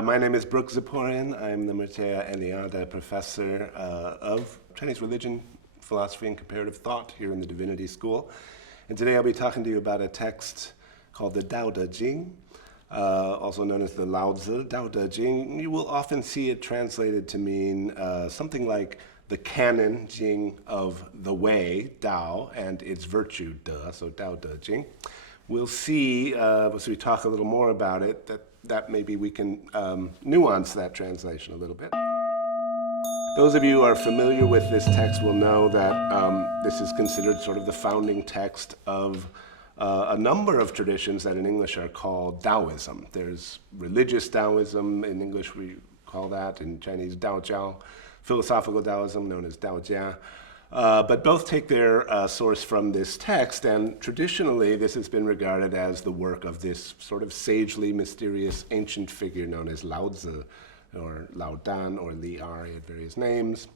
My name is Brook Ziporyn. I'm the Mircea Eliade Professor of Chinese Religion, Philosophy, and Comparative Thought here in the Divinity School. And today I'll be talking to you about a text called the Daodejing, also known as the Laozi. Daodejing, you will often see it translated to mean something like the canon, Jing, of the way, Dao, and its virtue, De, so Daodejing. We'll see, as we talk a little more about it, that maybe we can nuance that translation a little bit. Those of you who are familiar with this text will know that this is considered sort of the founding text of a number of traditions that in English are called Daoism. There's religious Daoism, in English we call that, in Chinese Daojiao, philosophical Daoism known as Daojia. But both take their source from this text, and traditionally this has been regarded as the work of this sort of sagely mysterious ancient figure known as Laozi, or Lao Dan, or Li Er, he had various names.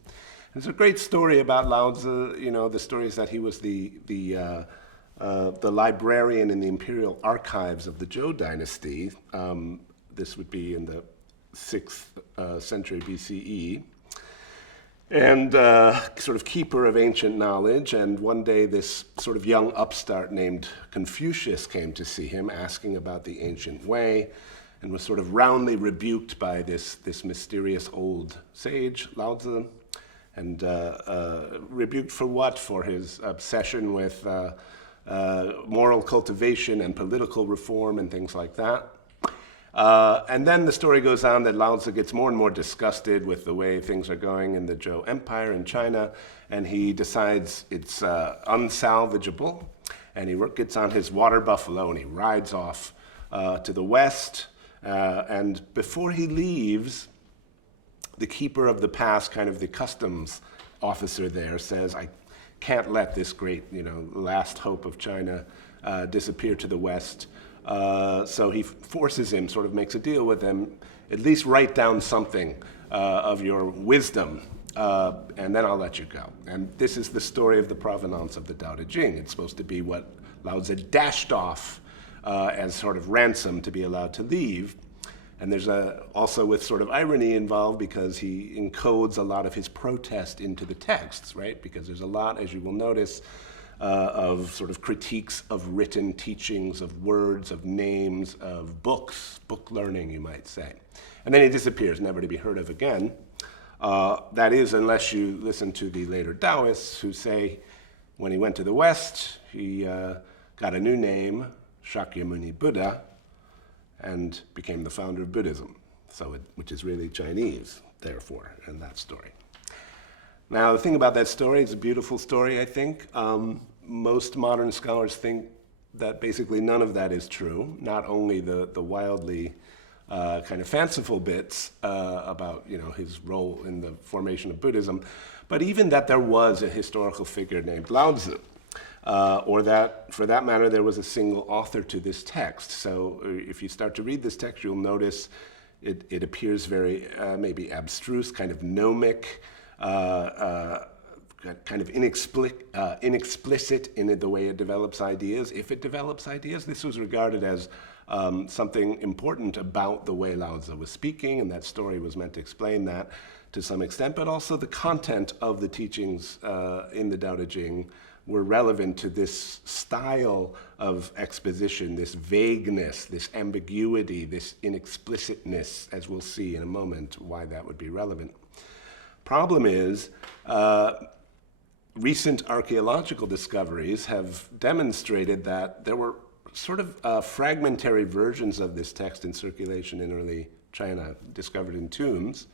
There's a great story about Laozi. You know, the story is that he was the librarian in the imperial archives of the Zhou dynasty. This would be in the 6th century BCE. And sort of keeper of ancient knowledge, and one day this sort of young upstart named Confucius came to see him asking about the ancient way, and was sort of roundly rebuked by this mysterious old sage, Laozi, and rebuked for what? For his obsession with moral cultivation and political reform and things like that. And then the story goes on that Laozi gets more and more disgusted with the way things are going in the Zhou Empire in China, and he decides it's unsalvageable, and he gets on his water buffalo and he rides off to the west, and before he leaves, the keeper of the pass, kind of the customs officer there, says, I can't let this great, last hope of China disappear to the west. So he forces him, sort of makes a deal with him, at least write down something of your wisdom, and then I'll let you go. And this is the story of the provenance of the Daodejing. It's supposed to be what Laozi dashed off as sort of ransom to be allowed to leave. And there's also with sort of irony involved, because he encodes a lot of his protest into the texts, right? Because there's a lot, as you will notice, of sort of critiques of written teachings, of words, of names, of books, book learning, you might say. And then he disappears, never to be heard of again. That is, unless you listen to the later Taoists who say when he went to the West, he got a new name, Shakyamuni Buddha, and became the founder of Buddhism, which is really Chinese, therefore, in that story. Now, the thing about that story, it's a beautiful story, I think. Most modern scholars think that basically none of that is true, not only the wildly kind of fanciful bits about his role in the formation of Buddhism, but even that there was a historical figure named Laozi, or that, for that matter, there was a single author to this text. So if you start to read this text, you'll notice it appears very maybe abstruse, kind of gnomic, kind of inexplicit in the way it develops ideas. If it develops ideas, this was regarded as something important about the way Laozi was speaking, and that story was meant to explain that to some extent, but also the content of the teachings in the Daodejing were relevant to this style of exposition, this vagueness, this ambiguity, this inexplicitness, as we'll see in a moment why that would be relevant. Problem is, recent archaeological discoveries have demonstrated that there were sort of fragmentary versions of this text in circulation in early China, discovered in tombs.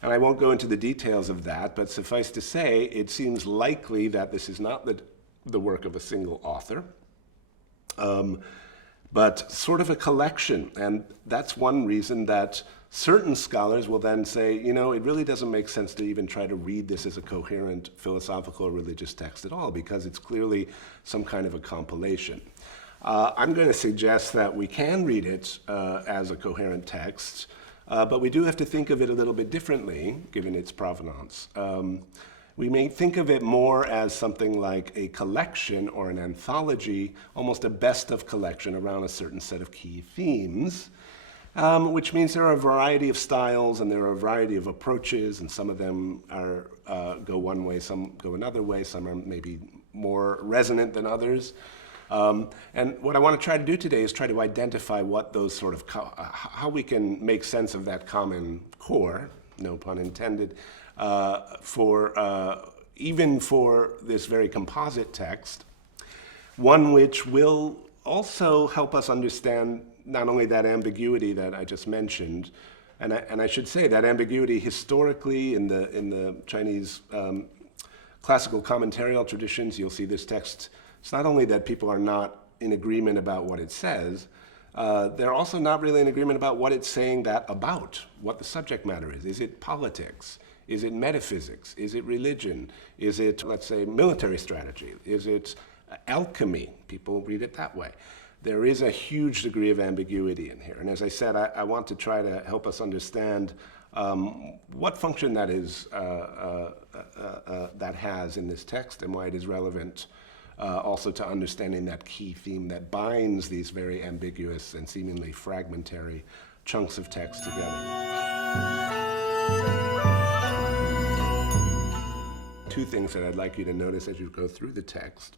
And I won't go into the details of that, but suffice to say, it seems likely that this is not the work of a single author, but sort of a collection. And that's one reason that certain scholars will then say, it really doesn't make sense to even try to read this as a coherent philosophical or religious text at all, because it's clearly some kind of a compilation. I'm going to suggest that we can read it as a coherent text, but we do have to think of it a little bit differently, given its provenance. We may think of it more as something like a collection or an anthology, almost a best of collection around a certain set of key themes. which means there are a variety of styles and there are a variety of approaches, and some of them are go one way, some go another way, some are maybe more resonant than others. And what I want to try to do today is try to identify what those sort of, how we can make sense of that common core, no pun intended, even for this very composite text, one which will also help us understand not only that ambiguity that I just mentioned, and I should say that ambiguity historically in the Chinese classical commentarial traditions, you'll see this text. It's not only that people are not in agreement about what it says, they're also not really in agreement about what it's saying that about, what the subject matter is. Is it politics? Is it metaphysics? Is it religion? Is it, let's say, military strategy? Is it alchemy? People read it that way. There is a huge degree of ambiguity in here. And as I said, I want to try to help us understand what function that is, that has in this text and why it is relevant also to understanding that key theme that binds these very ambiguous and seemingly fragmentary chunks of text together. Two things that I'd like you to notice as you go through the text.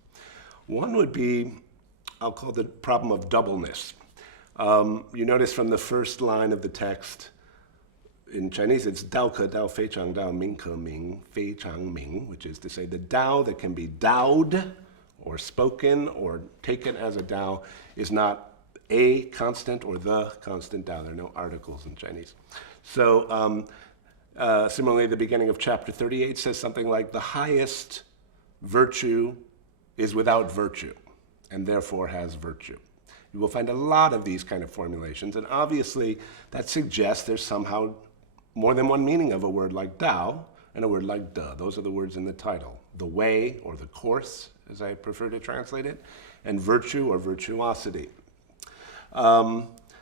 One would be, I'll call the problem of doubleness. You notice from the first line of the text, in Chinese it's Dao ke Dao, Fei Chang Dao, Ming ke Ming, Fei Chang Ming, which is to say the Dao that can be Daoed, or spoken, or taken as a Dao, is not a constant or the constant Dao. There are no articles in Chinese. So similarly, the beginning of chapter 38 says something like, the highest virtue is without virtue, and therefore has virtue. You will find a lot of these kind of formulations, and obviously that suggests there's somehow more than one meaning of a word like Dao and a word like De. Those are the words in the title. The way, or the course, as I prefer to translate it, and virtue or virtuosity.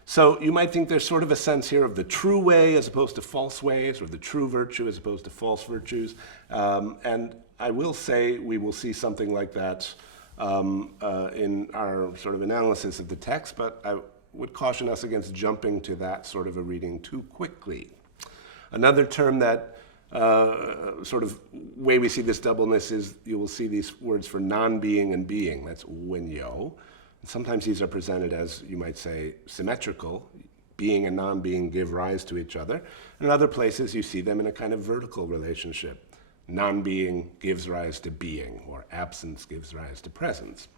So you might think there's sort of a sense here of the true way as opposed to false ways, or the true virtue as opposed to false virtues. And I will say we will see something like that in our sort of analysis of the text, but I would caution us against jumping to that sort of a reading too quickly. Another term that sort of way we see this doubleness is you will see these words for non-being and being. That's wen-yo. Sometimes these are presented as, you might say, symmetrical. Being and non-being give rise to each other. And in other places, you see them in a kind of vertical relationship. Non-being gives rise to being, or absence gives rise to presence.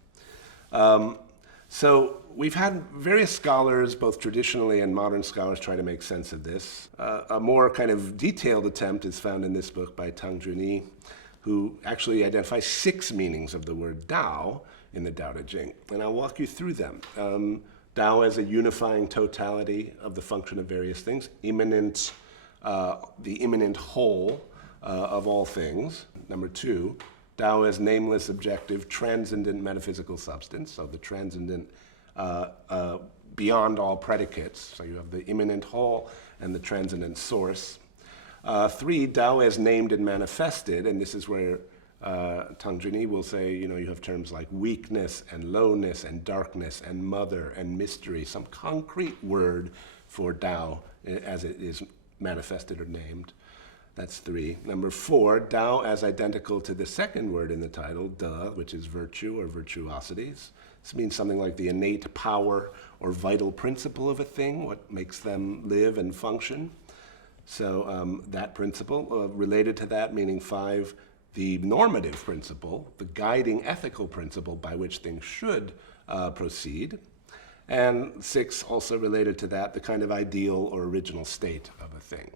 So we've had various scholars, both traditionally and modern scholars, try to make sense of this. A more kind of detailed attempt is found in this book by Tang Junyi, who actually identifies 6 meanings of the word Dao in the Daodejing, and I'll walk you through them. Dao as a unifying totality of the function of various things, immanent, the immanent whole of all things. Number 2, Dao as nameless, objective, transcendent metaphysical substance, so the transcendent beyond all predicates, so you have the immanent whole and the transcendent source. 3, Dao as named and manifested, and this is where Tang Junyi will say, you know, you have terms like weakness and lowness and darkness and mother and mystery, some concrete word for Dao as it is manifested or named. That's 3. Number 4, Dao as identical to the second word in the title, De, which is virtue or virtuosities. This means something like the innate power or vital principle of a thing, what makes them live and function. So that principle, related to that, meaning 5, the normative principle, the guiding ethical principle by which things should proceed. And 6, also related to that, the kind of ideal or original state of a thing.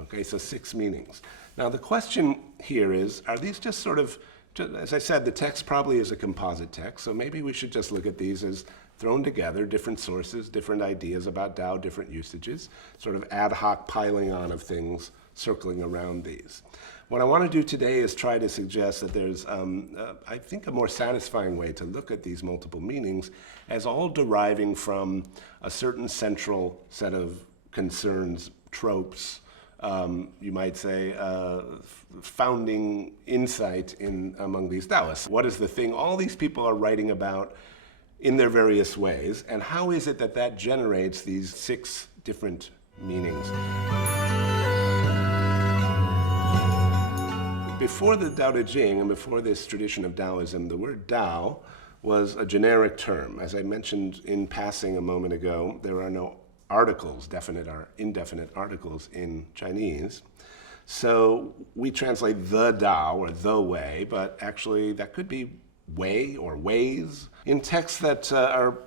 Okay, so 6 meanings. Now the question here is, are these just sort of, as I said, the text probably is a composite text, so maybe we should just look at these as thrown together, different sources, different ideas about Dao, different usages, sort of ad hoc piling on of things circling around these. What I want to do today is try to suggest that there's, I think, a more satisfying way to look at these multiple meanings as all deriving from a certain central set of concerns, tropes, you might say, founding insight among these Taoists. What is the thing all these people are writing about in their various ways, and how is it that that generates these 6 different meanings? Before the Daodejing and before this tradition of Taoism, the word Dao was a generic term. As I mentioned in passing a moment ago, there are no articles, definite or indefinite articles in Chinese. So we translate the Dao or the way, but actually that could be way or ways. In texts that are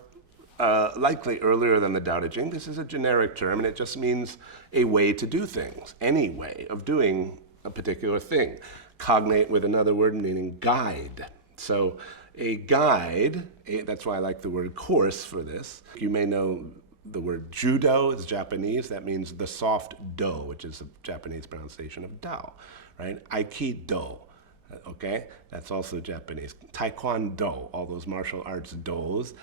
likely earlier than the Daodejing, this is a generic term, and it just means a way to do things, any way of doing a particular thing. Cognate with another word meaning guide. So a guide, that's why I like the word course for this. You may know the word judo is Japanese. That means the soft do, which is the Japanese pronunciation of Dao, right? Aikido, okay? That's also Japanese. Taekwondo, all those martial arts dos,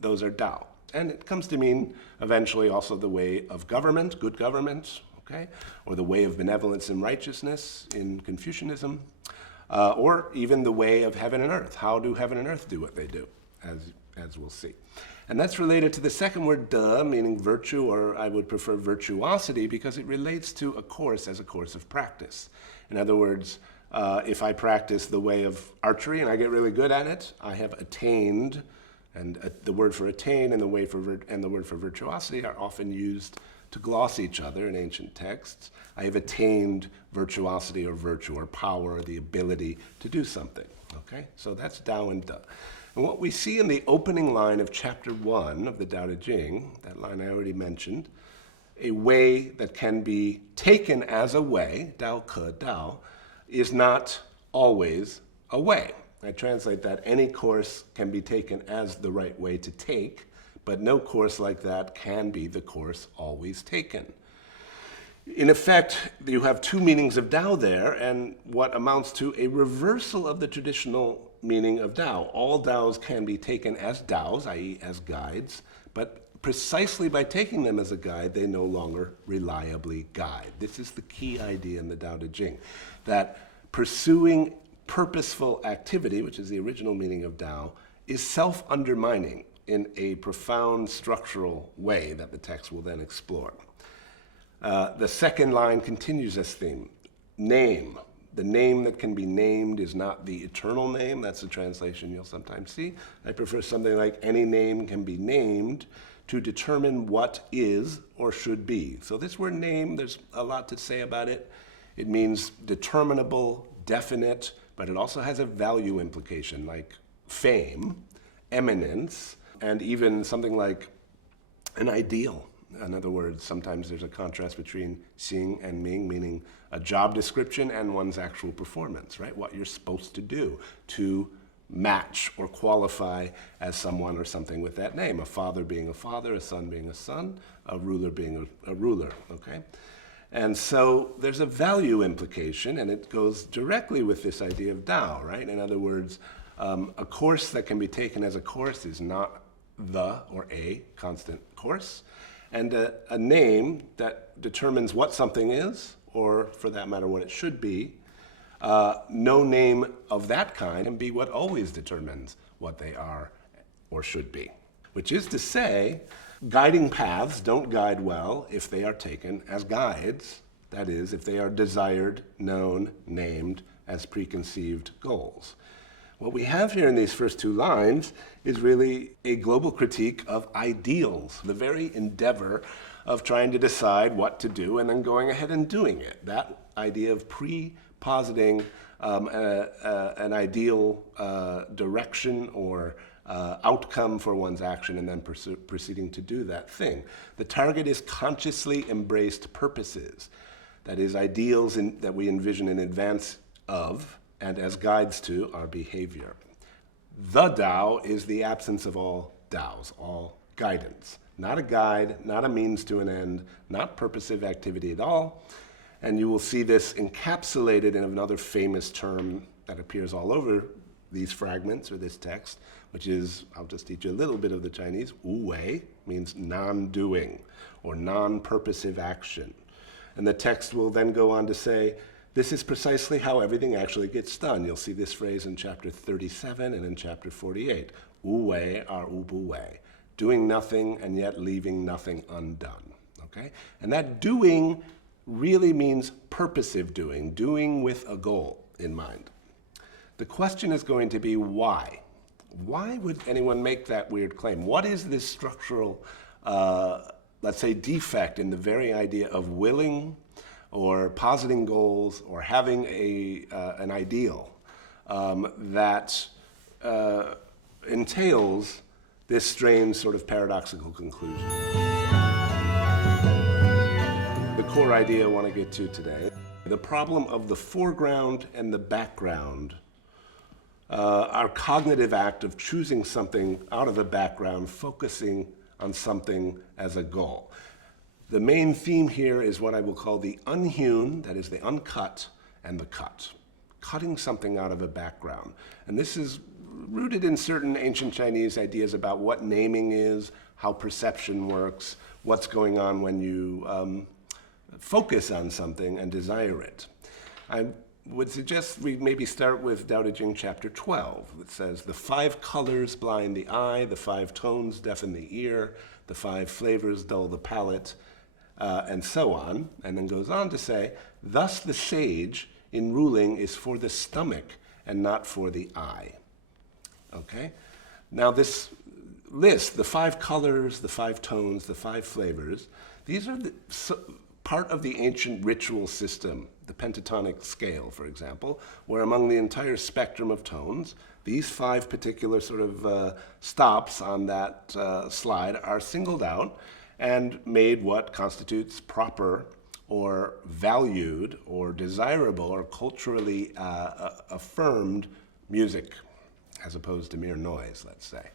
those are Dao. And it comes to mean eventually also the way of government, good government, okay? Or the way of benevolence and righteousness in Confucianism, or even the way of heaven and earth. How do heaven and earth do what they do, as we'll see. And that's related to the second word, de, meaning virtue, or I would prefer virtuosity, because it relates to a course as a course of practice. In other words, if I practice the way of archery and I get really good at it, I have attained, and the word for attain and the word for virtuosity are often used to gloss each other in ancient texts. I have attained virtuosity or virtue or power or the ability to do something, okay? So that's Dao and De. And what we see in the opening line of chapter 1 of the Daodejing, that line I already mentioned, a way that can be taken as a way, Dao Ke Dao, is not always a way. I translate that any course can be taken as the right way to take, but no course like that can be the course always taken. In effect, you have 2 meanings of Dao there, and what amounts to a reversal of the traditional meaning of Dao. All Daos can be taken as Daos, i.e. as guides, but precisely by taking them as a guide, they no longer reliably guide. This is the key idea in the Daodejing, that pursuing purposeful activity, which is the original meaning of Dao, is self-undermining in a profound structural way that the text will then explore. The second line continues this theme. Name. The name that can be named is not the eternal name. That's a translation you'll sometimes see. I prefer something like any name can be named to determine what is or should be. So this word name, there's a lot to say about it. It means determinable, definite, but it also has a value implication like fame, eminence, and even something like an ideal. In other words, sometimes there's a contrast between xing and ming, meaning a job description and one's actual performance, right? What you're supposed to do to match or qualify as someone or something with that name. A father being a father, a son being a son, a ruler being a ruler, okay? And so there's a value implication, and it goes directly with this idea of Dao, right? In other words, a course that can be taken as a course is not the or a constant course. And a name that determines what something is, or for that matter, what it should be, no name of that kind can be what always determines what they are or should be. Which is to say, guiding paths don't guide well if they are taken as guides, that is, if they are desired, known, named as preconceived goals. What we have here in these first 2 lines is really a global critique of ideals, the very endeavor of trying to decide what to do and then going ahead and doing it. That idea of pre-positing an ideal direction or outcome for one's action and then proceeding to do that thing. The target is consciously embraced purposes, that is, ideals that we envision in advance of and as guides to our behavior. The Dao is the absence of all Daos, all guidance. Not a guide, not a means to an end, not purposive activity at all. And you will see this encapsulated in another famous term that appears all over these fragments or this text, which is, I'll just teach you a little bit of the Chinese, wu wei, means non-doing or non-purposive action. And the text will then go on to say, this is precisely how everything actually gets done. You'll see this phrase in chapter 37 and in chapter 48. wu wei or wu bu wei, doing nothing and yet leaving nothing undone. Okay? And that doing really means purposive doing, doing with a goal in mind. The question is going to be why? Why would anyone make that weird claim? What is this structural, let's say, defect in the very idea of willing or positing goals or having an ideal that entails this strange sort of paradoxical conclusion? The core idea I want to get to today, the problem of the foreground and the background, our cognitive act of choosing something out of a background, focusing on something as a goal. The main theme here is what I will call the unhewn, that is the uncut, and the cut. Cutting something out of a background. And this is rooted in certain ancient Chinese ideas about what naming is, how perception works, what's going on when you focus on something and desire it. I would suggest we maybe start with Daodejing chapter 12. It says, the 5 colors blind the eye, the 5 tones deafen the ear, the 5 flavors dull the palate, and so on. And then goes on to say, thus the sage in ruling is for the stomach and not for the eye. Okay? Now this list, the 5 colors, the 5 tones, the 5 flavors, these are part of the ancient ritual system, the pentatonic scale, for example, where among the entire spectrum of tones, these 5 particular sort of stops on that slide are singled out and made what constitutes proper or valued or desirable or culturally affirmed music, as opposed to mere noise, let's say.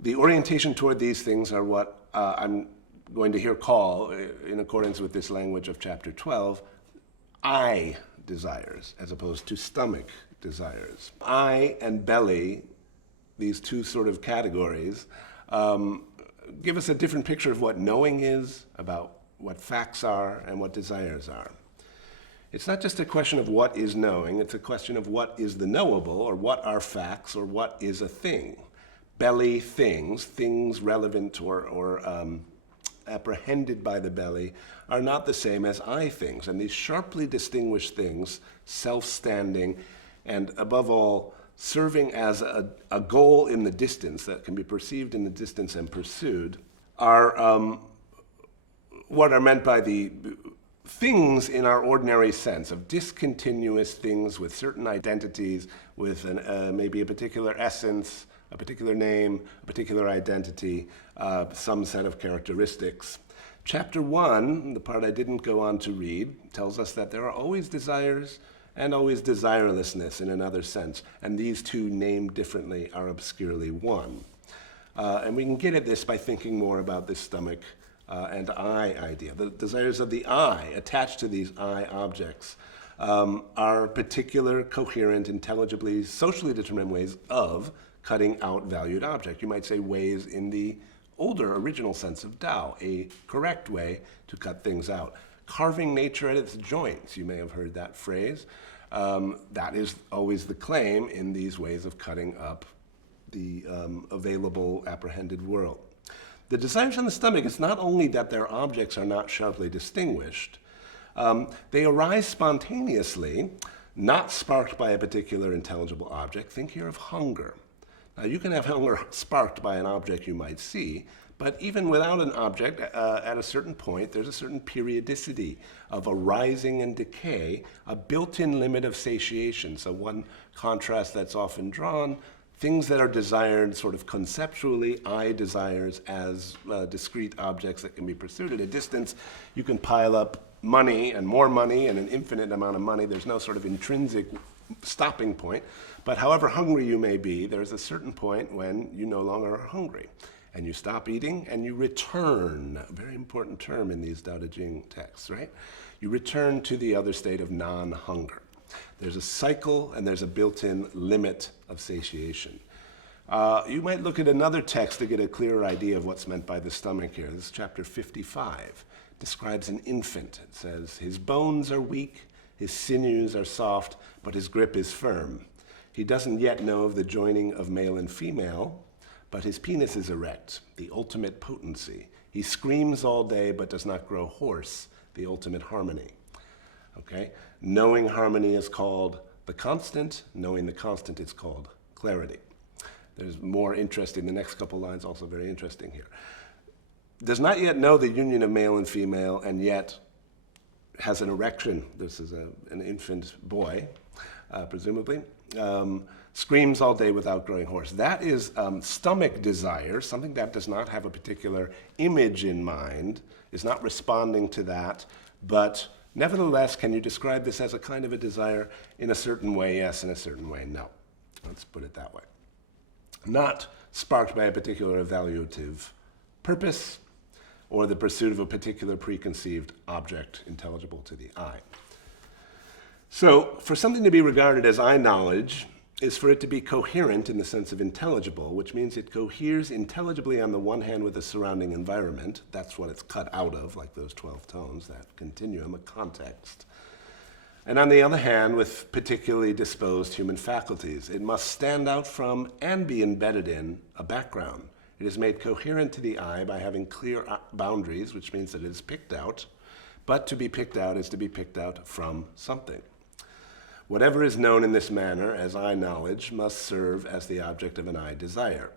The orientation toward these things are what I'm going to here call, in accordance with this language of chapter 12, eye desires, as opposed to stomach desires. Eye and belly, these 2 sort of categories, give us a different picture of what knowing is, about what facts are, and what desires are. It's not just a question of what is knowing, it's a question of what is the knowable, or what are facts, or what is a thing. Belly things, things relevant or apprehended by the belly, are not the same as eye things. And these sharply distinguished things, self-standing, and above all, serving as a goal in the distance that can be perceived in the distance and pursued, are what are meant by the things in our ordinary sense of discontinuous things with certain identities, with maybe a particular essence, a particular name, a particular identity, some set of characteristics. Chapter 1, the part I didn't go on to read, tells us that there are always desires and always desirelessness in another sense, and these 2 named differently are obscurely one. And we can get at this by thinking more about this stomach and eye idea. The desires of the eye attached to these eye objects are particular, coherent, intelligibly, socially determined ways of cutting out valued object. You might say ways in the older original sense of Tao, a correct way to cut things out. Carving nature at its joints, you may have heard that phrase. That is always the claim in these ways of cutting up the available apprehended world. The desires in the stomach, it's not only that their objects are not sharply distinguished, they arise spontaneously, not sparked by a particular intelligible object. Think here of hunger. Now, you can have hunger sparked by an object you might see, but even without an object, at a certain point, there's a certain periodicity of arising and decay, a built-in limit of satiation. So one contrast that's often drawn, things that are desired sort of conceptually, eye desires as discrete objects that can be pursued at a distance. You can pile up money and an infinite amount of money. There's no sort of intrinsic stopping point. But however hungry you may be, there's a certain point when you no longer are hungry. And you stop eating and you return, a very important term in these Daodejing texts, right? You return to the other state of non-hunger. There's a cycle and there's a built-in limit of satiation. You might look at another text to get a clearer idea of what's meant by the stomach here. This is chapter 55. Describes an infant. It says, his bones are weak, his sinews are soft, but his grip is firm. He doesn't yet know of the joining of male and female, but his penis is erect, the ultimate potency. He screams all day but does not grow hoarse, the ultimate harmony. Okay? Knowing harmony is called the constant. Knowing the constant is called clarity. There's more interesting, the next couple lines also very interesting here. Does not yet know the union of male and female, and yet has an erection. This is an infant boy, presumably. Screams all day without growing hoarse. That is stomach desire, something that does not have a particular image in mind, is not responding to that, but nevertheless, can you describe this as a kind of a desire in a certain way? Yes, in a certain way, no. Let's put it that way. Not sparked by a particular evaluative purpose or the pursuit of a particular preconceived object intelligible to the eye. So, for something to be regarded as eye knowledge is for it to be coherent in the sense of intelligible, which means it coheres intelligibly on the one hand with the surrounding environment. That's what it's cut out of, like those 12 tones, that continuum, a context. And on the other hand, with particularly disposed human faculties. It must stand out from and be embedded in a background. It is made coherent to the eye by having clear boundaries, which means that it is picked out. But to be picked out is to be picked out from something. Whatever is known in this manner as eye knowledge must serve as the object of an eye desire.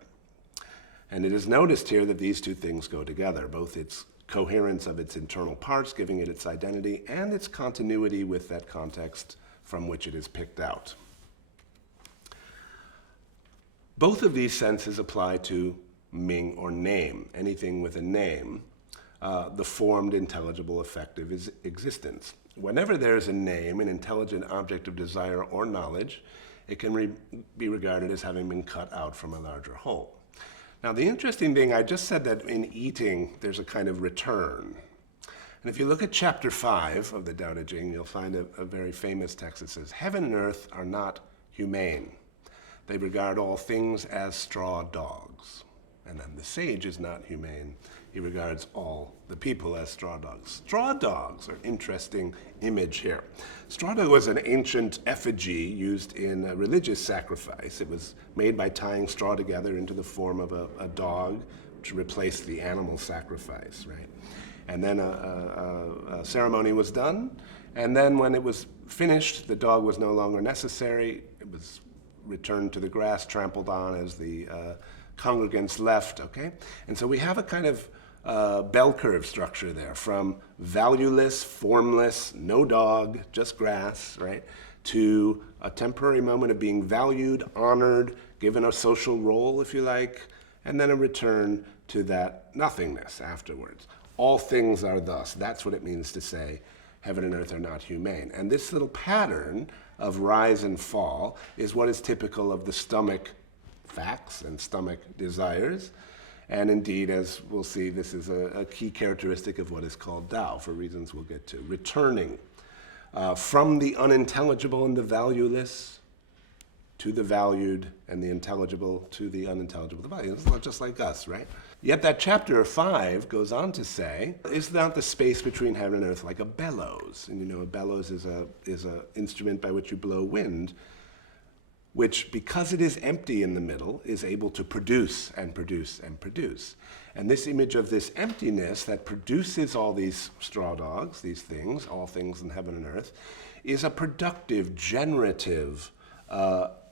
And it is noticed here that these two things go together, both its coherence of its internal parts, giving it its identity, and its continuity with that context from which it is picked out. Both of these senses apply to Ming or name, anything with a name, the formed, intelligible, effective existence. Whenever there is a name, an intelligent object of desire or knowledge, it can be regarded as having been cut out from a larger whole. Now, the interesting thing, I just said that in eating, there's a kind of return. And if you look at chapter 5 of the Daodejing, you'll find a very famous text that says, "Heaven and earth are not humane. They regard all things as straw dogs." And then the sage is not humane. He regards all the people as straw dogs. Straw dogs are an interesting image here. Straw dog was an ancient effigy used in a religious sacrifice. It was made by tying straw together into the form of a dog to replace the animal sacrifice, right? And then a ceremony was done, and then when it was finished, the dog was no longer necessary. It was returned to the grass, trampled on as the congregants left, okay? And so we have a kind of bell curve structure there, from valueless, formless, no dog, just grass, right, to a temporary moment of being valued, honored, given a social role, if you like, and then a return to that nothingness afterwards. All things are thus. That's what it means to say heaven and earth are not humane. And this little pattern of rise and fall is what is typical of the stomach facts and stomach desires. And indeed, as we'll see, this is a key characteristic of what is called Dao, for reasons we'll get to. Returning from the unintelligible and the valueless to the valued, and the intelligible to the unintelligible. The valued. It's not just like us, right? Yet that chapter 5 goes on to say, is not the space between heaven and earth like a bellows? And you know, a bellows is a instrument by which you blow wind, which, because it is empty in the middle, is able to produce and produce and produce. And this image of this emptiness that produces all these straw dogs, these things, all things in heaven and earth, is a productive, generative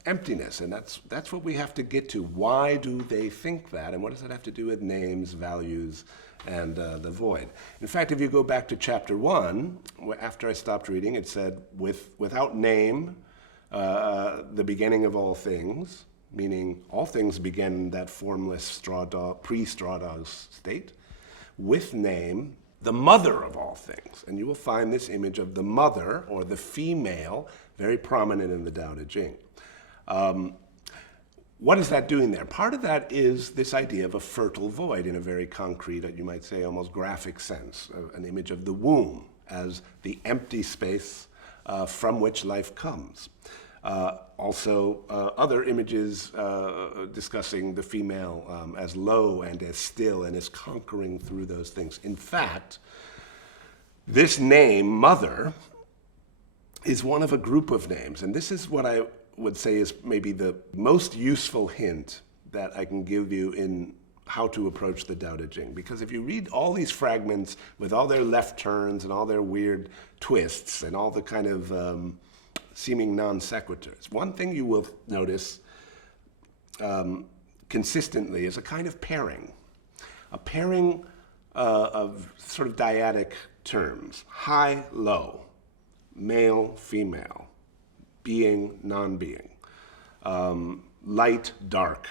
emptiness. And that's what we have to get to. Why do they think that? And what does that have to do with names, values, and the void? In fact, if you go back to chapter 1, after I stopped reading, it said, without name, the beginning of all things, meaning all things begin in that formless straw dog, pre-straw dog state, with name, the mother of all things. And you will find this image of the mother, or the female, very prominent in the Daodejing. What is that doing there? Part of that is this idea of a fertile void in a very concrete, you might say almost graphic sense, an image of the womb as the empty space from which life comes. Also, other images discussing the female as low and as still and as conquering through those things. In fact, this name, mother, is one of a group of names. And this is what I would say is maybe the most useful hint that I can give you in how to approach the Daodejing. Because if you read all these fragments with all their left turns and all their weird twists and all the kind of seeming non sequiturs, one thing you will notice consistently is a kind of pairing. A pairing of sort of dyadic terms. High, low. Male, female. Being, non-being. Light, dark.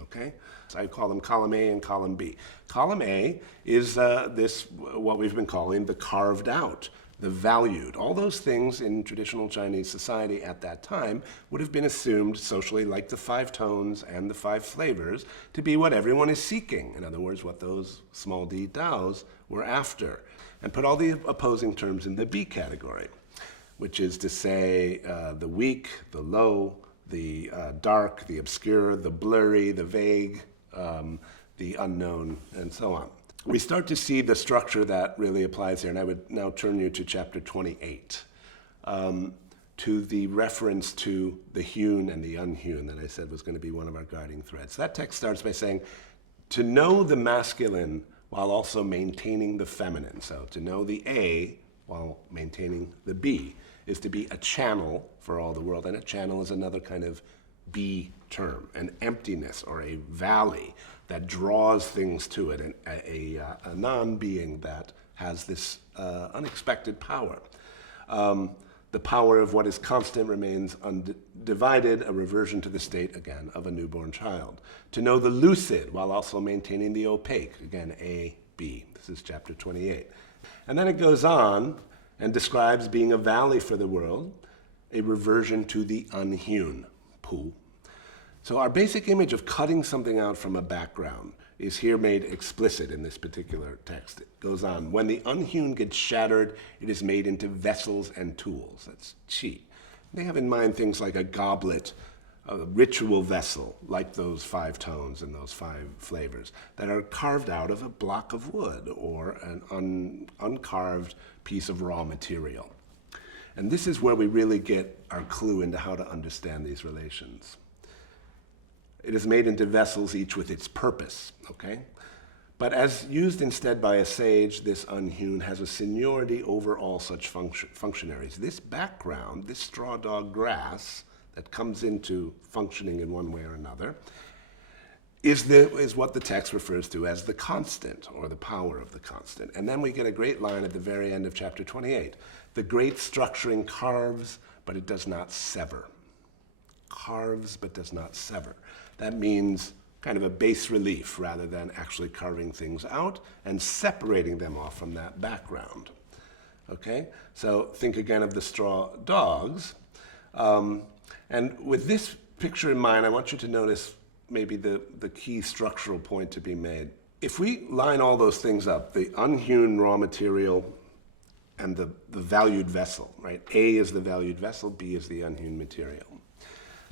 Okay? So I call them column A and column B. Column A is what we've been calling the carved out, the valued. All those things in traditional Chinese society at that time would have been assumed socially, like the 5 tones and the 5 flavors, to be what everyone is seeking. In other words, what those small d Daos were after. And put all the opposing terms in the B category, which is to say the weak, the low, the dark, the obscure, the blurry, the vague, the unknown, and so on. We start to see the structure that really applies here, and I would now turn you to chapter 28, to the reference to the hewn and the unhewn that I said was going to be one of our guiding threads. That text starts by saying, to know the masculine while also maintaining the feminine. So to know the A while maintaining the B is to be a channel for all the world, and a channel is another kind of B term, an emptiness or a valley that draws things to it, a non-being that has this unexpected power. The power of what is constant remains undivided, a reversion to the state, again, of a newborn child. To know the lucid while also maintaining the opaque, again, A, B. This is chapter 28. And then it goes on and describes being a valley for the world, a reversion to the unhewn, Pu. So our basic image of cutting something out from a background is here made explicit in this particular text. It goes on, when the unhewn gets shattered, it is made into vessels and tools. That's qi. They have in mind things like a goblet, a ritual vessel, like those 5 tones and those 5 flavors, that are carved out of a block of wood or an uncarved piece of raw material. And this is where we really get our clue into how to understand these relations. It is made into vessels, each with its purpose, okay? But as used instead by a sage, this unhewn has a seniority over all such functionaries. This background, this straw dog grass that comes into functioning in one way or another, is what the text refers to as the constant, or the power of the constant. And then we get a great line at the very end of chapter 28. The great structuring carves, but it does not sever. Carves, but does not sever. That means kind of a bas relief rather than actually carving things out and separating them off from that background. Okay? So think again of the straw dogs. And with this picture in mind, I want you to notice maybe the key structural point to be made. If we line all those things up, the unhewn raw material and the valued vessel, right? A is the valued vessel, B is the unhewn material.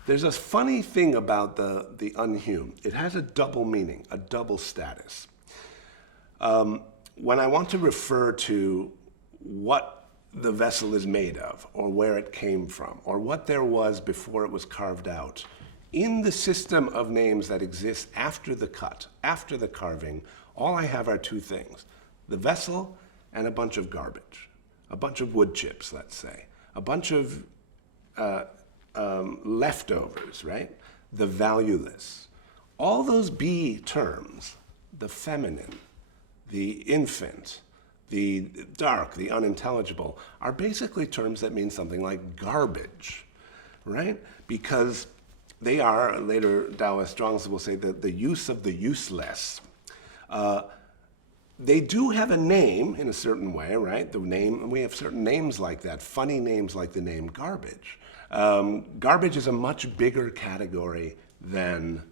There's a funny thing about the unhewn. It has a double meaning, a double status. When I want to refer to what the vessel is made of, or where it came from, or what there was before it was carved out, in the system of names that exists after the cut, after the carving, all I have are 2 things: the vessel and a bunch of garbage, a bunch of wood chips, let's say, a bunch of leftovers, right? The valueless. All those B terms, the feminine, the infant, the dark, the unintelligible, are basically terms that mean something like garbage, right? Because they are, later Taoist Zhuangzi will say, the use of the useless. They do have a name in a certain way, right? The name, we have certain names like that, funny names like the name garbage. Garbage is a much bigger category than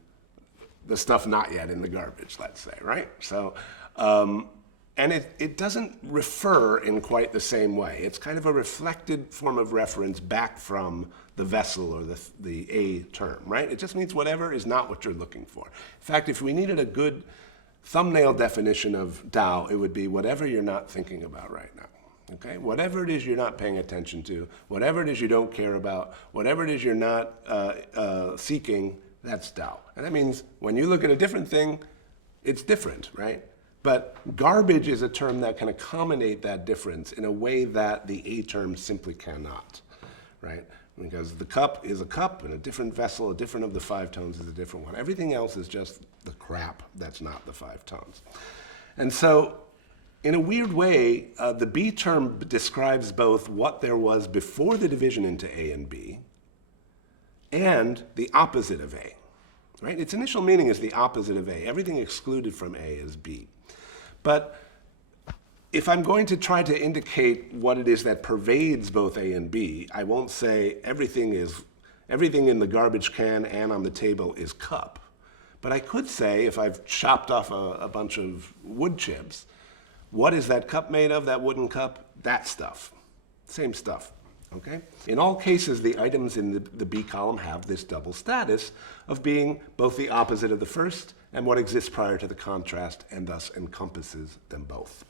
the stuff not yet in the garbage, let's say, right? So, and it doesn't refer in quite the same way. It's kind of a reflected form of reference back from the vessel or the A term, right? It just means whatever is not what you're looking for. In fact, if we needed a good thumbnail definition of Dao, it would be whatever you're not thinking about right now. Okay? Whatever it is you're not paying attention to, whatever it is you don't care about, whatever it is you're not seeking, that's Dao. And that means when you look at a different thing, it's different, right? But garbage is a term that can accommodate that difference in a way that the A term simply cannot, right? Because the cup is a cup, and a different vessel, a different of the 5 tones is a different one. Everything else is just the crap that's not the 5 tones. And so, in a weird way, the B term describes both what there was before the division into A and B, and the opposite of A, right? Its initial meaning is the opposite of A. Everything excluded from A is B. But if I'm going to try to indicate what it is that pervades both A and B, I won't say everything in the garbage can and on the table is cup. But I could say, if I've chopped off a bunch of wood chips, what is that cup made of, that wooden cup? That stuff. Same stuff. Okay? In all cases, the items in the B column have this double status of being both the opposite of the first and what exists prior to the contrast, and thus encompasses them both.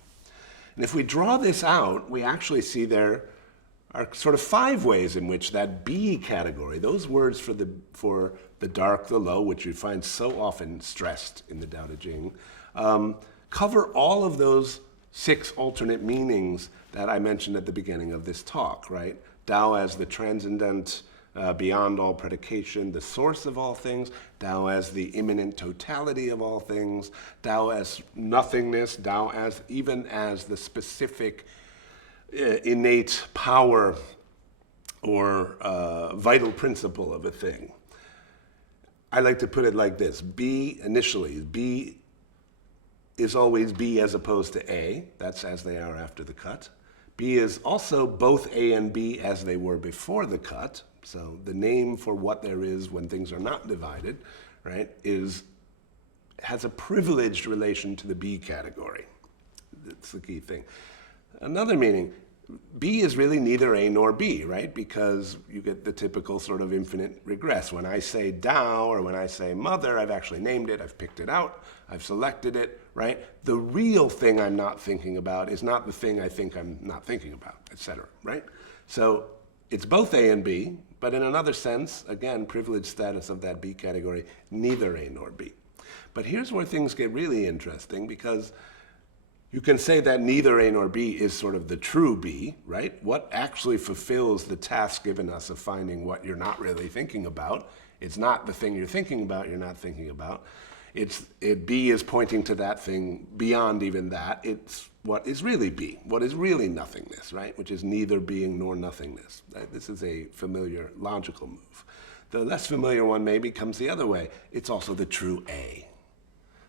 And if we draw this out, we actually see there are sort of 5 ways in which that B category, those words for the dark, the low, which you find so often stressed in the Daodejing, cover all of those 6 alternate meanings that I mentioned at the beginning of this talk, right? Dao as the transcendent, beyond all predication, the source of all things, Dao as the immanent totality of all things, Dao as nothingness, Dao as even as the specific innate power or vital principle of a thing. I like to put it like this. B initially, B is always B as opposed to A. That's as they are after the cut. B is also both A and B as they were before the cut. So the name for what there is when things are not divided, right, has a privileged relation to the B category. That's the key thing. Another meaning, B is really neither A nor B, right? Because you get the typical sort of infinite regress. When I say Dao or when I say mother, I've actually named it, I've picked it out, I've selected it, right? The real thing I'm not thinking about is not the thing I think I'm not thinking about, etc., right? So it's both A and B, but in another sense, again, privileged status of that B category, neither A nor B. But here's where things get really interesting, because you can say that neither A nor B is sort of the true B, right? What actually fulfills the task given us of finding what you're not really thinking about? It's not the thing you're thinking about, you're not thinking about. B is pointing to that thing beyond even that. It's what is really B, what is really nothingness, right? Which is neither being nor nothingness. Right? This is a familiar logical move. The less familiar one maybe comes the other way. It's also the true A.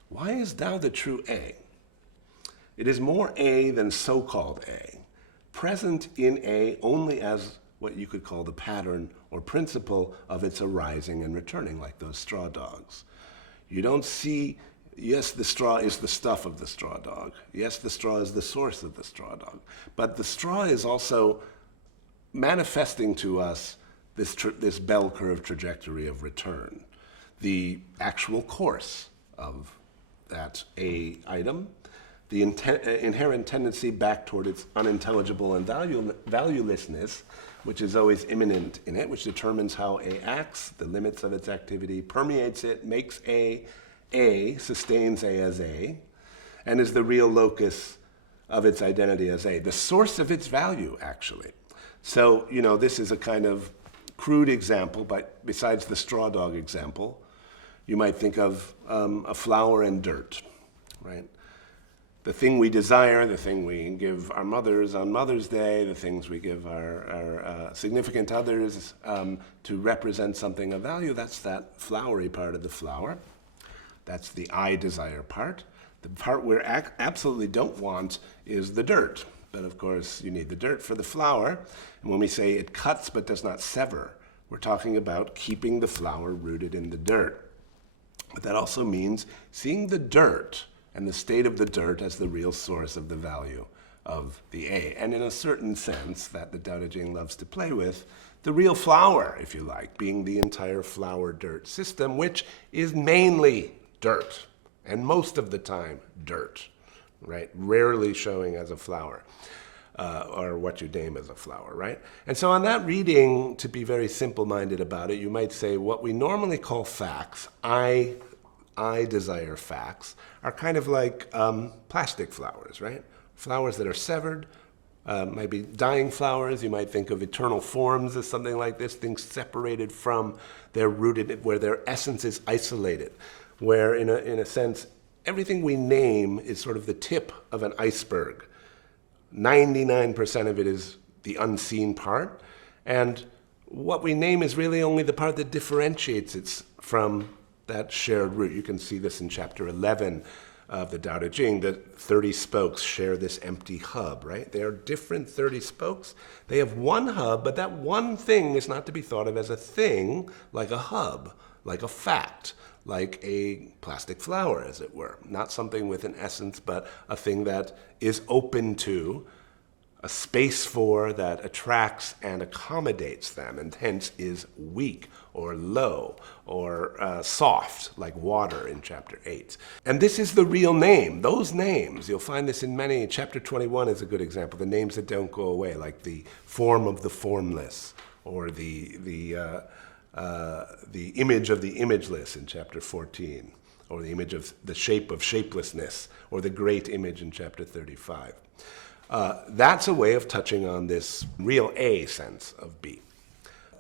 Why is Dao the true A? It is more A than so-called A, present in A only as what you could call the pattern or principle of its arising and returning, like those straw dogs. You don't see, yes, the straw is the stuff of the straw dog. Yes, the straw is the source of the straw dog. But the straw is also manifesting to us this bell curve trajectory of return, the actual course of that A item, the inherent tendency back toward its unintelligible and valuelessness, which is always immanent in it, which determines how A acts, the limits of its activity, permeates it, makes A, sustains A as A, and is the real locus of its identity as A, the source of its value, actually. So, this is a kind of crude example, but besides the straw dog example, you might think of a flower and dirt, right? The thing we desire, the thing we give our mothers on Mother's Day, the things we give our significant others to represent something of value, that's that flowery part of the flower. That's the I desire part. The part we absolutely don't want is the dirt. But of course, you need the dirt for the flower. And when we say it cuts but does not sever, we're talking about keeping the flower rooted in the dirt. But that also means seeing the dirt and the state of the dirt as the real source of the value of the A. And in a certain sense that the Daodejing loves to play with, the real flower, if you like, being the entire flower-dirt system, which is mainly dirt, and most of the time dirt, right? Rarely showing as a flower. or what you name as a flower, right? And so on that reading, to be very simple-minded about it, you might say what we normally call facts, I desire facts, are kind of like plastic flowers, right? Flowers that are severed, maybe dying flowers. You might think of eternal forms as something like this, things separated from their rooted, where their essence is isolated, where in a sense, everything we name is sort of the tip of an iceberg. 99% of it is the unseen part, and what we name is really only the part that differentiates it from that shared root. You can see this in chapter 11 of the Daodejing, that 30 spokes share this empty hub, right? They are different 30 spokes. They have one hub, but that one thing is not to be thought of as a thing, like a hub, like a fact, like a plastic flower, as it were. Not something with an essence, but a thing that is open to, a space for, that attracts and accommodates them, and hence is weak or low or soft, like water in chapter 8. And this is the real name. Those names, you'll find this in many. Chapter 21 is a good example. The names that don't go away, like the form of the formless, or the image of the imageless in chapter 14, or the image of the shape of shapelessness, or the great image in chapter 35. That's a way of touching on this real A sense of B.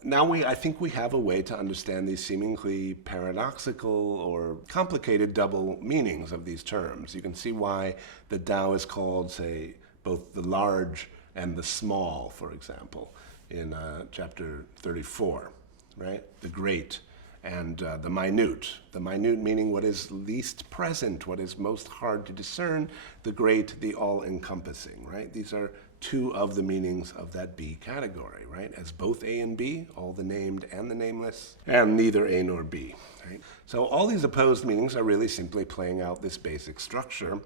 Now I think we have a way to understand these seemingly paradoxical or complicated double meanings of these terms. You can see why the Tao is called, say, both the large and the small, for example, in chapter 34, right? The great and the minute. The minute meaning what is least present, what is most hard to discern. The great, the all-encompassing, right? These are two of the meanings of that B category, right? As both A and B, all the named and the nameless, and neither A nor B, right? So all these opposed meanings are really simply playing out this basic structure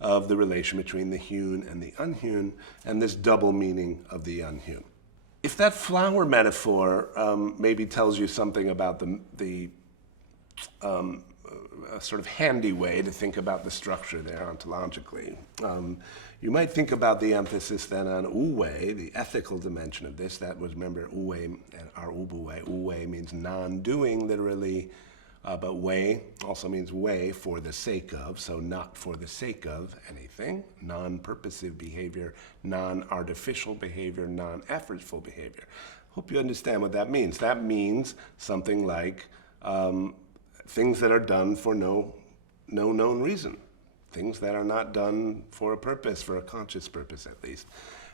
of the relation between the hewn and the unhewn, and this double meaning of the unhewn. If that flower metaphor maybe tells you something about the sort of handy way to think about the structure there ontologically, you might think about the emphasis then on uwei, the ethical dimension of this. That was, remember, uwei and our ubuwei. Uwei means non-doing, literally, but wei also means way for the sake of, so not for the sake of anything. Non-purposive behavior, non-artificial behavior, non-effortful behavior. Hope you understand what that means. That means something like things that are done for no known reason. Things that are not done for a purpose, for a conscious purpose at least.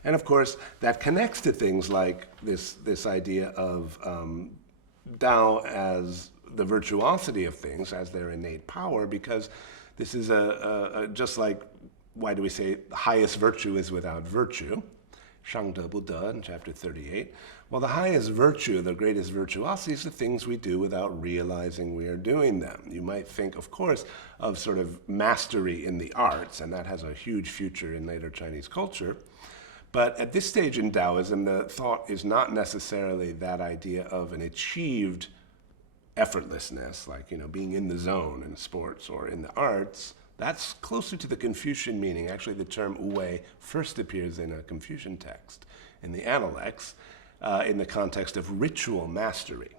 And of course, that connects to things like this idea of Tao as the virtuosity of things, as their innate power, because this is just like, why do we say the highest virtue is without virtue? Shangde Buddha in chapter 38. Well, the highest virtue, the greatest virtuosity, is the things we do without realizing we are doing them. You might think, of course, of sort of mastery in the arts, and that has a huge future in later Chinese culture. But at this stage in Taoism, the thought is not necessarily that idea of an achieved effortlessness, like, being in the zone in sports or in the arts. That's closer to the Confucian meaning. Actually, the term uwei first appears in a Confucian text, in the Analects, in the context of ritual mastery,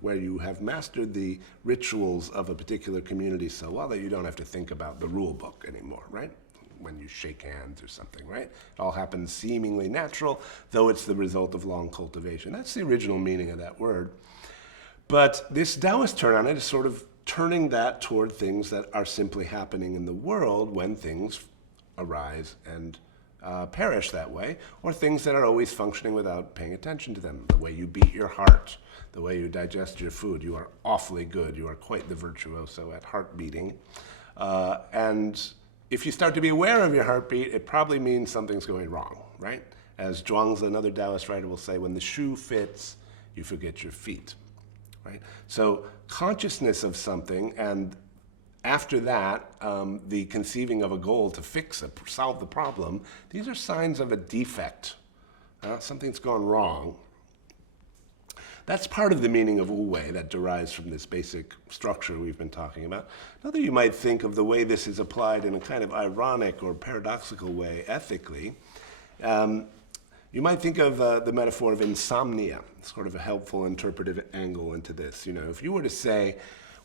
where you have mastered the rituals of a particular community so well that you don't have to think about the rule book anymore, right? When you shake hands or something, right? It all happens seemingly natural, though it's the result of long cultivation. That's the original meaning of that word. But this Taoist turn on it is sort of turning that toward things that are simply happening in the world when things arise and perish that way, or things that are always functioning without paying attention to them. The way you beat your heart, the way you digest your food, you are awfully good. You are quite the virtuoso at heart beating. And if you start to be aware of your heartbeat, it probably means something's going wrong, right? As Zhuangzi, another Taoist writer, will say, when the shoe fits, you forget your feet. Right? So consciousness of something, and after that, the conceiving of a goal to solve the problem, these are signs of a defect. Something's gone wrong. That's part of the meaning of uwei that derives from this basic structure we've been talking about. Another, you might think of the way this is applied in a kind of ironic or paradoxical way ethically, You might think of the metaphor of insomnia, sort of a helpful interpretive angle into this. You know, if you were to say,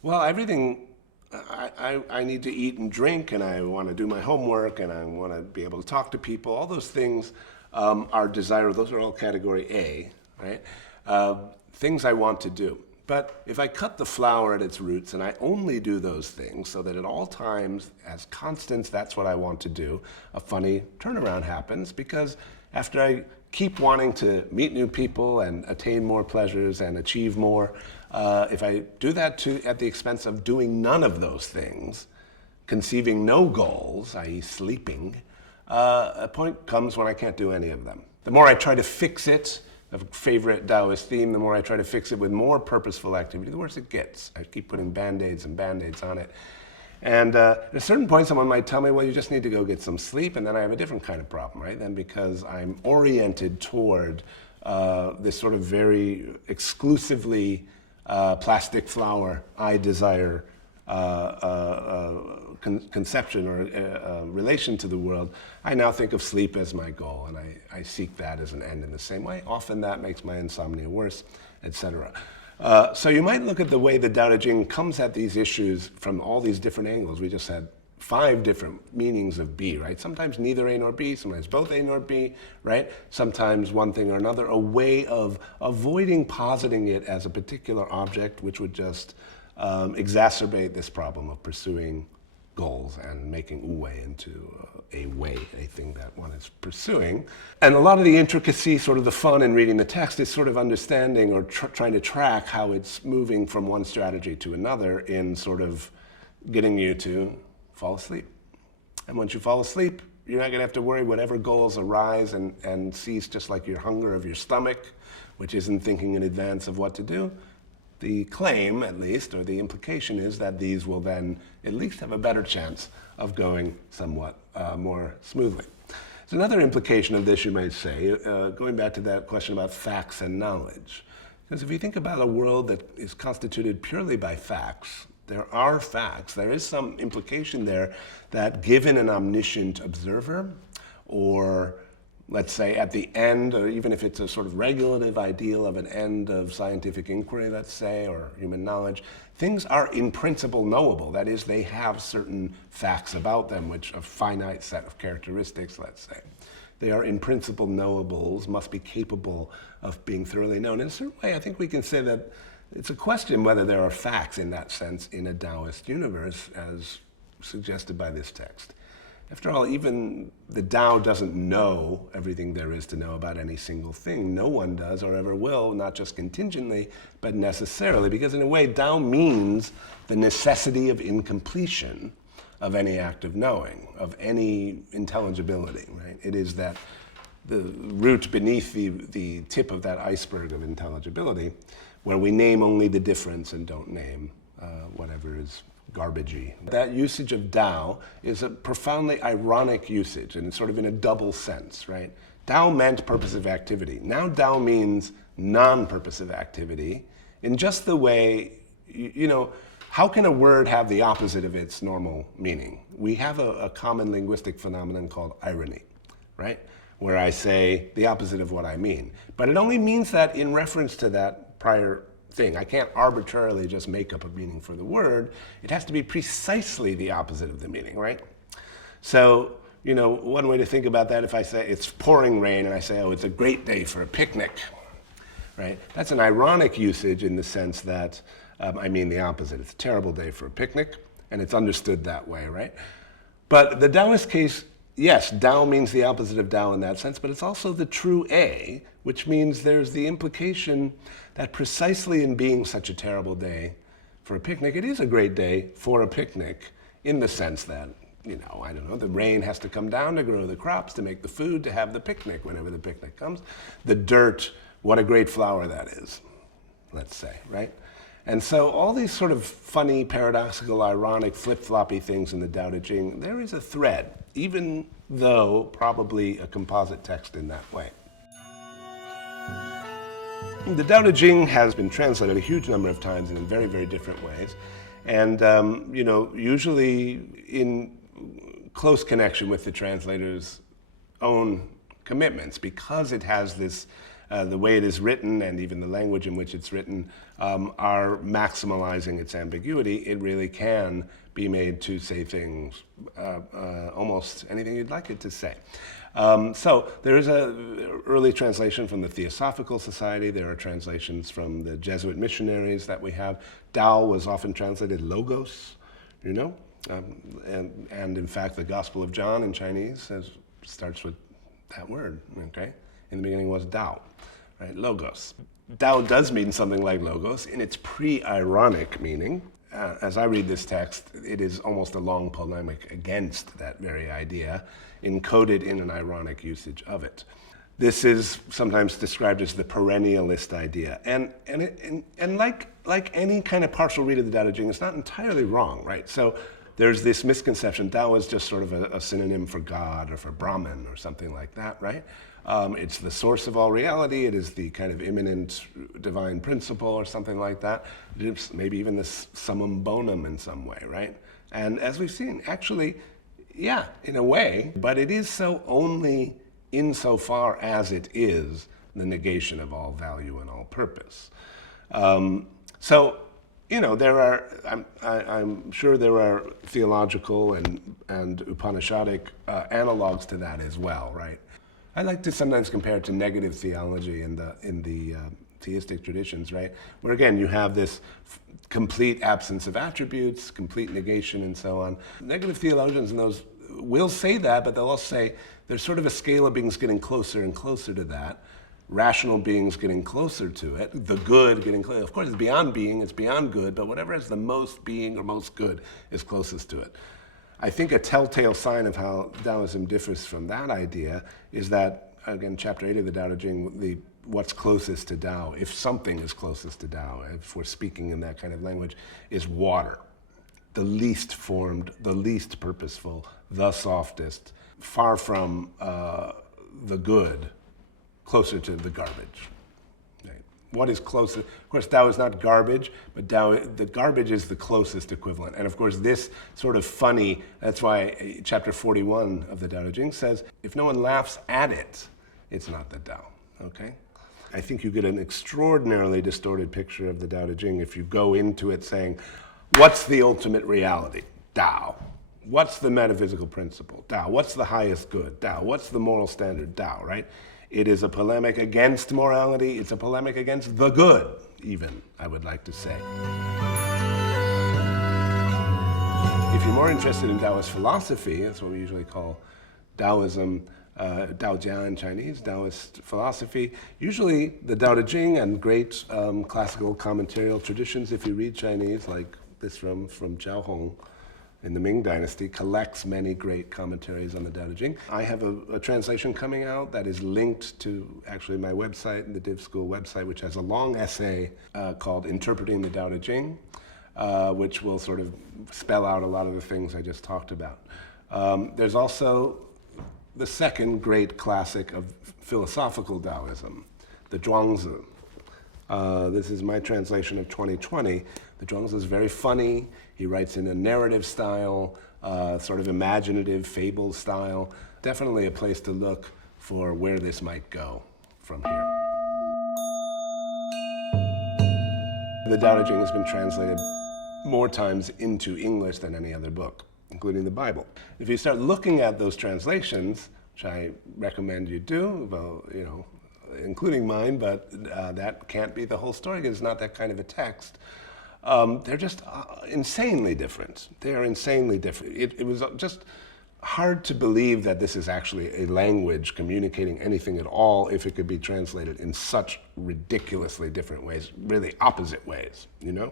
well, everything, I need to eat and drink, and I want to do my homework, and I want to be able to talk to people, all those things are desirable. Those are all category A, right? Things I want to do. But if I cut the flower at its roots and I only do those things so that at all times, as constants, that's what I want to do, a funny turnaround happens, because after I keep wanting to meet new people and attain more pleasures and achieve more, if I do that at the expense of doing none of those things, conceiving no goals, i.e. sleeping, a point comes when I can't do any of them. The more I try to fix it, a favorite Taoist theme, the more I try to fix it with more purposeful activity, the worse it gets. I keep putting Band-Aids and Band-Aids on it. And at a certain point, someone might tell me, well, you just need to go get some sleep, and then I have a different kind of problem, right? Then because I'm oriented toward this sort of very exclusively plastic flower, I desire conception or relation to the world, I now think of sleep as my goal, and I seek that as an end in the same way. Often that makes my insomnia worse, etc. So you might look at the way the Daodejing comes at these issues from all these different angles. We just had 5 different meanings of B, right? Sometimes neither A nor B, sometimes both A nor B, right? Sometimes one thing or another, a way of avoiding positing it as a particular object, which would just exacerbate this problem of pursuing goals and making wu-wei into a way, a thing that one is pursuing. And a lot of the intricacy, sort of the fun in reading the text, is sort of understanding or trying to track how it's moving from one strategy to another in sort of getting you to fall asleep. And once you fall asleep, you're not going to have to worry whatever goals arise and cease, just like your hunger of your stomach, which isn't thinking in advance of what to do. The claim, at least, or the implication is that these will then at least have a better chance of going somewhat more smoothly. There's another implication of this, you might say, going back to that question about facts and knowledge. Because if you think about a world that is constituted purely by facts, there are facts. There is some implication there that given an omniscient observer, or let's say at the end, or even if it's a sort of regulative ideal of an end of scientific inquiry, let's say, or human knowledge, things are in principle knowable. That is, they have certain facts about them, which a finite set of characteristics, let's say. They are in principle knowables, must be capable of being thoroughly known. In a certain way, I think we can say that it's a question whether there are facts in that sense in a Taoist universe, as suggested by this text. After all, even the Tao doesn't know everything there is to know about any single thing. No one does or ever will, not just contingently, but necessarily, because in a way, Tao means the necessity of incompletion of any act of knowing, of any intelligibility, right? It is that the root beneath the tip of that iceberg of intelligibility, where we name only the difference and don't name whatever is garbagey. That usage of Tao is a profoundly ironic usage, and it's sort of in a double sense, right? Tao meant purposive activity. Now Tao means non-purposive activity in just the way, you know, how can a word have the opposite of its normal meaning? We have a common linguistic phenomenon called irony, right? Where I say the opposite of what I mean. But it only means that in reference to that prior thing. I can't arbitrarily just make up a meaning for the word. It has to be precisely the opposite of the meaning, right? So, you know, one way to think about that, if I say it's pouring rain and I say, oh, it's a great day for a picnic, right? That's an ironic usage in the sense that I mean the opposite. It's a terrible day for a picnic, and it's understood that way, right? But the Taoist case, yes, Tao means the opposite of Tao in that sense, but it's also the true A, which means there's the implication that precisely in being such a terrible day for a picnic, it is a great day for a picnic in the sense that, you know, I don't know, the rain has to come down to grow the crops, to make the food, to have the picnic whenever the picnic comes. The dirt, what a great flower that is, let's say, right? And so all these sort of funny, paradoxical, ironic, flip-floppy things in the Daodejing, there is a thread, even though probably a composite text in that way. The Daodejing has been translated a huge number of times in very, very different ways. And, you know, usually in close connection with the translator's own commitments. Because it has this, the way it is written and even the language in which it's written are maximalizing its ambiguity, it really can be made to say things, almost anything you'd like it to say. So there is an early translation from the Theosophical Society. There are translations from the Jesuit missionaries that we have. Dao was often translated logos, you know? And in fact, the Gospel of John in Chinese starts with that word, okay? In the beginning was Dao, right? Logos. Dao does mean something like logos in its pre-ironic meaning. As I read this text, it is almost a long polemic against that very idea, encoded in an ironic usage of it. This is sometimes described as the perennialist idea. And like any kind of partial read of the Daodejing, it's not entirely wrong, right? So there's this misconception, Dao is just sort of a synonym for God or for Brahman or something like that, right? It's the source of all reality. It is the kind of immanent divine principle or something like that. It's maybe even the summum bonum in some way, right? And as we've seen, actually, yeah, in a way, but it is so only insofar as it is the negation of all value and all purpose. So, you know, there are, I'm sure there are theological and Upanishadic analogs to that as well, right? I like to sometimes compare it to negative theology in the theistic traditions, right? Where again, you have this complete absence of attributes, complete negation, and so on. Negative theologians and those will say that, but they'll also say there's sort of a scale of beings getting closer and closer to that, rational beings getting closer to it, the good getting closer. Of course, it's beyond being, it's beyond good, but whatever has the most being or most good is closest to it. I think a telltale sign of how Taoism differs from that idea is that, again, chapter 8 of the Daodejing, what's closest to Tao, if something is closest to Tao, if we're speaking in that kind of language, is water. The least formed, the least purposeful, the softest, far from the good, closer to the garbage. Right? What is closest? Of course, Tao is not garbage, but the garbage is the closest equivalent. And of course, this sort of funny, that's why chapter 41 of the Daodejing says, if no one laughs at it, it's not the Tao, okay? I think you get an extraordinarily distorted picture of the Daodejing if you go into it saying, what's the ultimate reality? Tao. What's the metaphysical principle? Tao. What's the highest good? Tao. What's the moral standard? Tao, right? It is a polemic against morality. It's a polemic against the good, even, I would like to say. If you're more interested in Taoist philosophy, that's what we usually call Daoism, Daojia in Chinese, Taoist philosophy. Usually the Daodejing and great classical commentarial traditions, if you read Chinese, like this from Zhao Hong in the Ming Dynasty, collects many great commentaries on the Daodejing. I have a translation coming out that is linked to actually my website, the Div School website, which has a long essay called Interpreting the Daodejing, which will sort of spell out a lot of the things I just talked about. There's also the second great classic of philosophical Taoism, the Zhuangzi. This is my translation of 2020. The Zhuangzi is very funny. He writes in a narrative style, sort of imaginative fable style. Definitely a place to look for where this might go from here. The Daodejing has been translated more times into English than any other book, including the Bible. If you start looking at those translations, which I recommend you do, well, you know, including mine, but that can't be the whole story because it's not that kind of a text. They're just insanely different. They are insanely different. It was just hard to believe that this is actually a language communicating anything at all if it could be translated in such ridiculously different ways, really opposite ways, you know?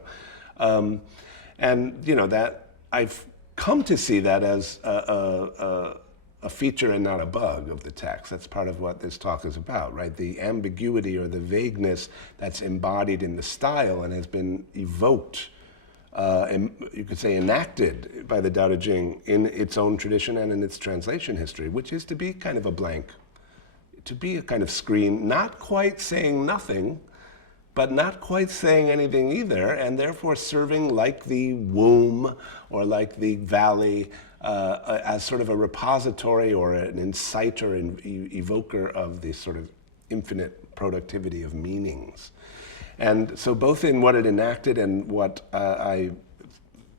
And, you know, that I've come to see that as a feature and not a bug of the text. That's part of what this talk is about, right? The ambiguity or the vagueness that's embodied in the style and has been evoked, and you could say enacted by the Daodejing in its own tradition and in its translation history, which is to be kind of a blank, to be a kind of screen, not quite saying nothing, but not quite saying anything either, and therefore serving like the womb or like the valley as sort of a repository or an inciter and evoker of the sort of infinite productivity of meanings. And so both in what it enacted and what I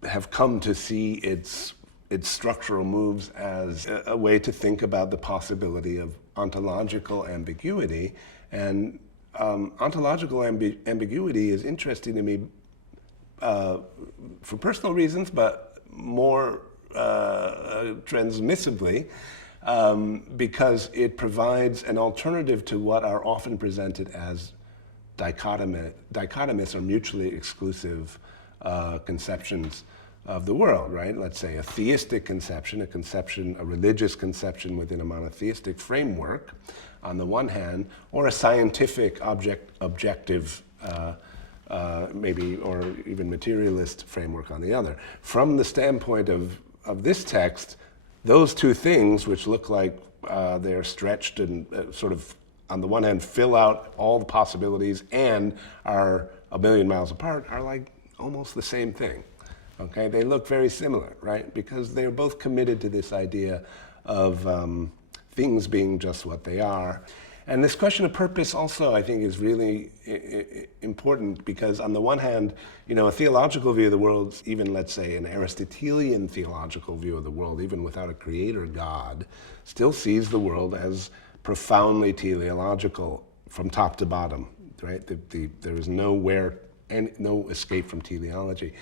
have come to see its structural moves as a way to think about the possibility of ontological ambiguity. And ontological ambiguity is interesting to me for personal reasons, but more transmissively, because it provides an alternative to what are often presented as dichotomous or mutually exclusive conceptions of the world, right? Let's say a theistic conception, a religious conception within a monotheistic framework on the one hand, or a scientific objective maybe, or even materialist framework on the other. From the standpoint of this text, those two things, which look like they're stretched and sort of, on the one hand, fill out all the possibilities and are a million miles apart, are like almost the same thing. Okay, they look very similar, right? Because they're both committed to this idea of things being just what they are. And this question of purpose also, I think, is really important because on the one hand, a theological view of the world, even let's say an Aristotelian theological view of the world, even without a creator God, still sees the world as profoundly teleological from top to bottom, right? There is no escape from teleology.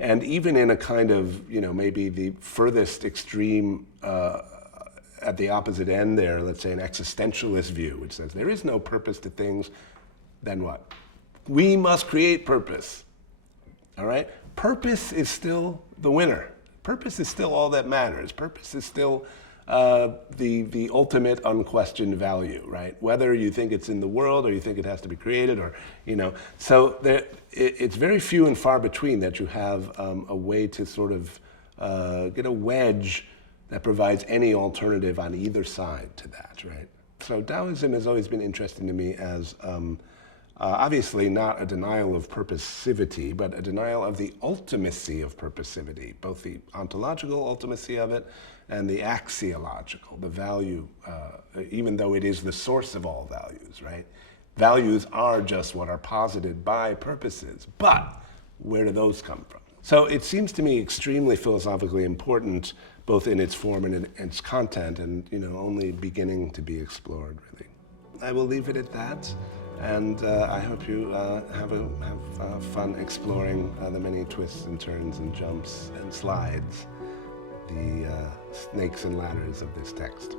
And even in a kind of, maybe the furthest extreme at the opposite end there, let's say an existentialist view, which says there is no purpose to things, then what? We must create purpose, all right? Purpose is still the winner. Purpose is still all that matters. Purpose is still the ultimate unquestioned value, right? Whether you think it's in the world or you think it has to be created or, So it's very few and far between that you have a way to sort of get a wedge that provides any alternative on either side to that, right? So Daoism has always been interesting to me as obviously not a denial of purposivity, but a denial of the ultimacy of purposivity, both the ontological ultimacy of it and the axiological, the value, even though it is the source of all values, right? Values are just what are posited by purposes, but where do those come from? So it seems to me extremely philosophically important, both in its form and in its content, and only beginning to be explored, really. I will leave it at that, and I hope you have fun exploring the many twists and turns and jumps and slides, the snakes and ladders of this text.